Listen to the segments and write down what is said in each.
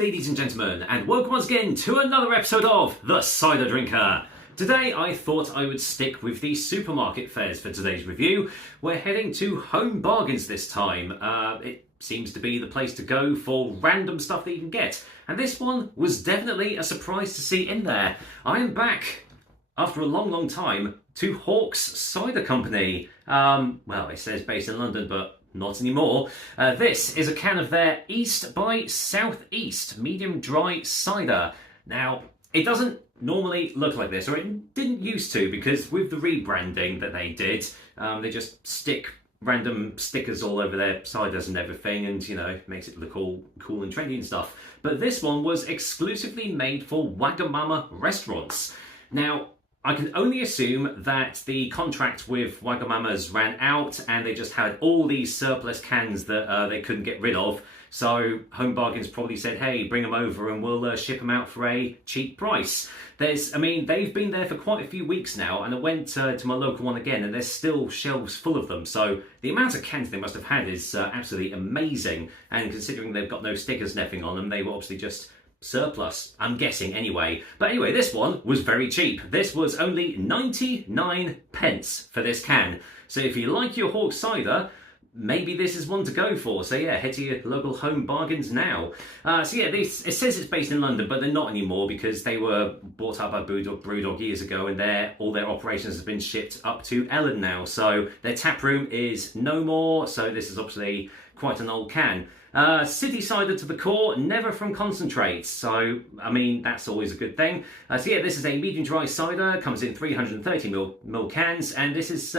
ladies and gentlemen, and welcome once again to another episode of The Cider Drinker. Today I thought I would stick with the supermarket fairs for today's review. We're heading to Home Bargains this time. It seems to be the place to go for random stuff that you can get. And this one was definitely a surprise to see in there. I am back, after a long time, to Hawke's Cider Company. Well, it says based in London, but not anymore. This is a can of their East by Southeast medium dry cider. Now, it doesn't normally look like this, or it didn't used to, because with the rebranding that they did, they just stick random stickers all over their ciders and everything, and you know, makes it look all cool and trendy and stuff. But this one was exclusively made for Wagamama restaurants. Now, I can only assume that the contract with Wagamama's ran out and they just had all these surplus cans that they couldn't get rid of. So Home Bargains probably said, hey, bring them over and we'll ship them out for a cheap price. They've been there for quite a few weeks now, and I went to my local one again and there's still shelves full of them. So the amount of cans they must have had is absolutely amazing. And considering they've got no stickers and everything on them, they were obviously just surplus, I'm guessing anyway. But anyway, this one was very cheap. This was only 99 pence for this can. So if you like your Hawke's cider, maybe this is one to go for. So yeah, head to your local Home Bargains now. So yeah, it says it's based in London, but they're not anymore because they were bought up by Brewdog years ago, and all their operations have been shipped up to Ellen now. So their tap room is no more. So this is obviously quite an old can. City cider to the core, never from concentrate. So, I mean, that's always a good thing. So yeah, this is a medium dry cider, comes in 330ml cans, and this is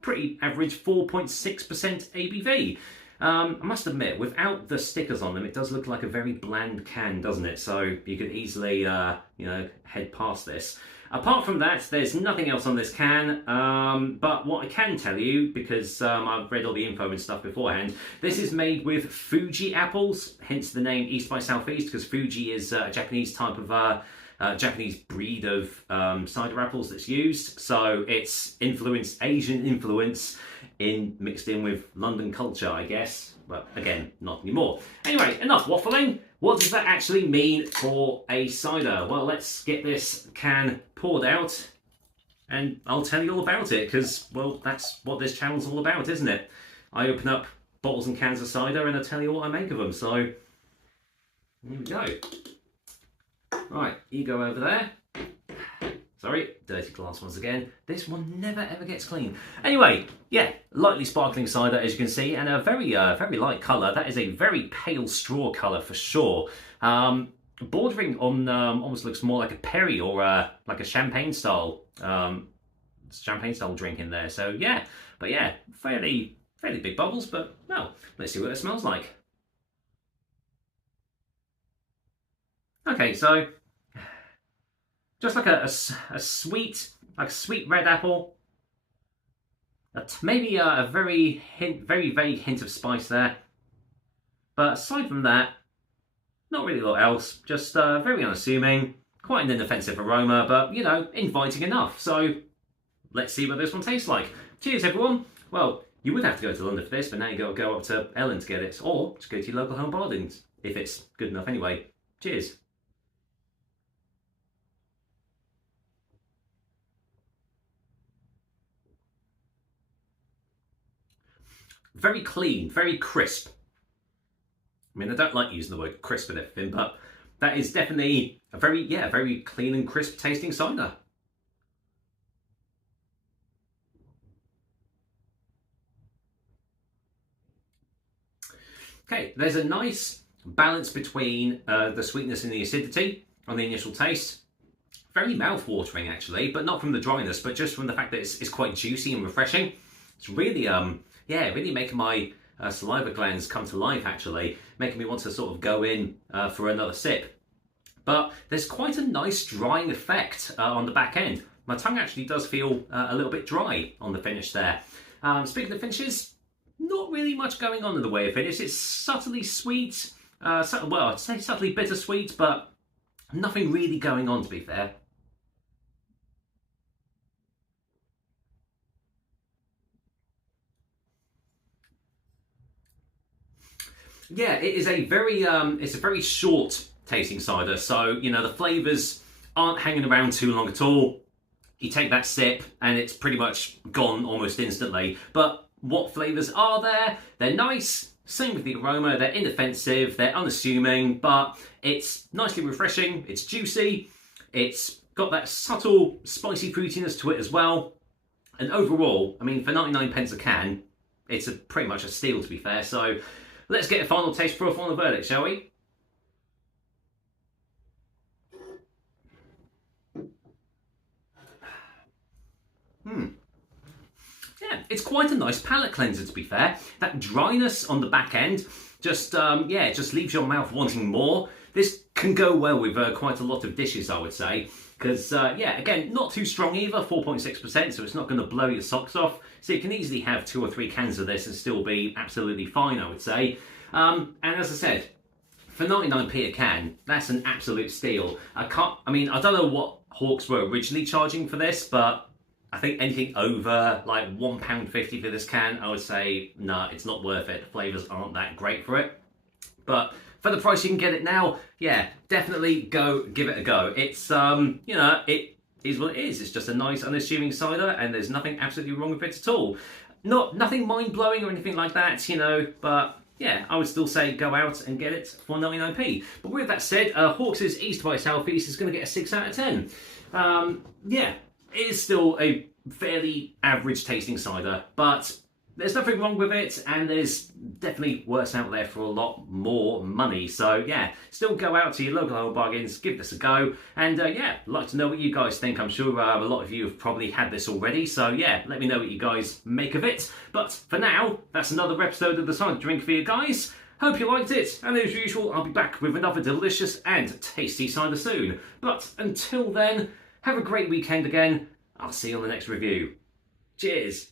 pretty average 4.6% ABV. I must admit, without the stickers on them, it does look like a very bland can, doesn't it? So you could easily, head past this. Apart from that, there's nothing else on this can, but what I can tell you, because I've read all the info and stuff beforehand, this is made with Fuji apples, hence the name East by Southeast, because Fuji is a Japanese type of, Japanese breed of cider apples that's used. So it's Asian influence mixed in with London culture, I guess. But again, not anymore. Anyway, enough waffling. What does that actually mean for a cider? Well, let's get this can poured out and I'll tell you all about it, because, well, that's what this channel's all about, isn't it? I open up bottles and cans of cider and I tell you what I make of them. So, here we go. Right, you go over there. Sorry, dirty glass once again. This one never ever gets clean. Anyway, yeah, lightly sparkling cider, as you can see, and a very light colour. That is a very pale straw colour for sure. Bordering on almost looks more like a perry or like a champagne style drink in there. So yeah, but yeah, fairly big bubbles. But well, let's see what it smells like. Okay, so just like a sweet red apple. Maybe a very vague hint of spice there. But aside from that, not really a lot else. Just very unassuming, quite an inoffensive aroma, but you know, inviting enough. So let's see what this one tastes like. Cheers, everyone. Well, you would have to go to London for this, but now you got to go up to Ellen to get it, or just go to your local Home Bargains if it's good enough anyway. Cheers. Very clean, very crisp. I mean, I don't like using the word crisp and everything, but that is definitely a very clean and crisp tasting cider. Okay, there's a nice balance between the sweetness and the acidity on the initial taste. Very mouth-watering, actually, but not from the dryness, but just from the fact that it's quite juicy and refreshing. It's really, really making my saliva glands come to life, actually, making me want to sort of go in for another sip. But there's quite a nice drying effect on the back end. My tongue actually does feel a little bit dry on the finish there. Speaking of finishes, not really much going on in the way of finish. It's subtly sweet, well, I'd say subtly bittersweet, but nothing really going on, to be fair. Yeah, it is a very, it's a very short tasting cider. So, you know, the flavours aren't hanging around too long at all. You take that sip and it's pretty much gone almost instantly. But what flavours are there? They're nice. Same with the aroma. They're inoffensive. They're unassuming, but it's nicely refreshing. It's juicy. It's got that subtle spicy fruitiness to it as well. And overall, I mean, for 99 pence a can, it's pretty much a steal, to be fair. So let's get a final taste for a final verdict, shall we? Yeah, it's quite a nice palate cleanser, to be fair. That dryness on the back end just, yeah, just leaves your mouth wanting more. This can go well with quite a lot of dishes, I would say. Because, yeah, again, not too strong either, 4.6%, so it's not going to blow your socks off. So you can easily have 2 or 3 cans of this and still be absolutely fine, I would say. And as I said, for 99p a can, that's an absolute steal. I don't know what Hawks were originally charging for this, but I think anything over like £1.50 for this can, I would say, nah, it's not worth it. The flavours aren't that great for it. But for the price you can get it now, yeah, definitely go give it a go. It's, you know, it is what it is. It's just a nice, unassuming cider, and there's nothing absolutely wrong with it at all. Nothing mind-blowing or anything like that, you know, but yeah, I would still say go out and get it for 99p. But with that said, Hawks' East by Southeast is going to get a 6 out of 10. Yeah, it is still a fairly average tasting cider, but there's nothing wrong with it, and there's definitely worse out there for a lot more money. So yeah, still go out to your local Home Bargains, give this a go, and yeah, I'd like to know what you guys think. I'm sure a lot of you have probably had this already, so yeah, let me know what you guys make of it. But for now, that's another episode of The Cider Drink for you guys. Hope you liked it, and as usual, I'll be back with another delicious and tasty cider soon. But until then, have a great weekend again. I'll see you on the next review. Cheers!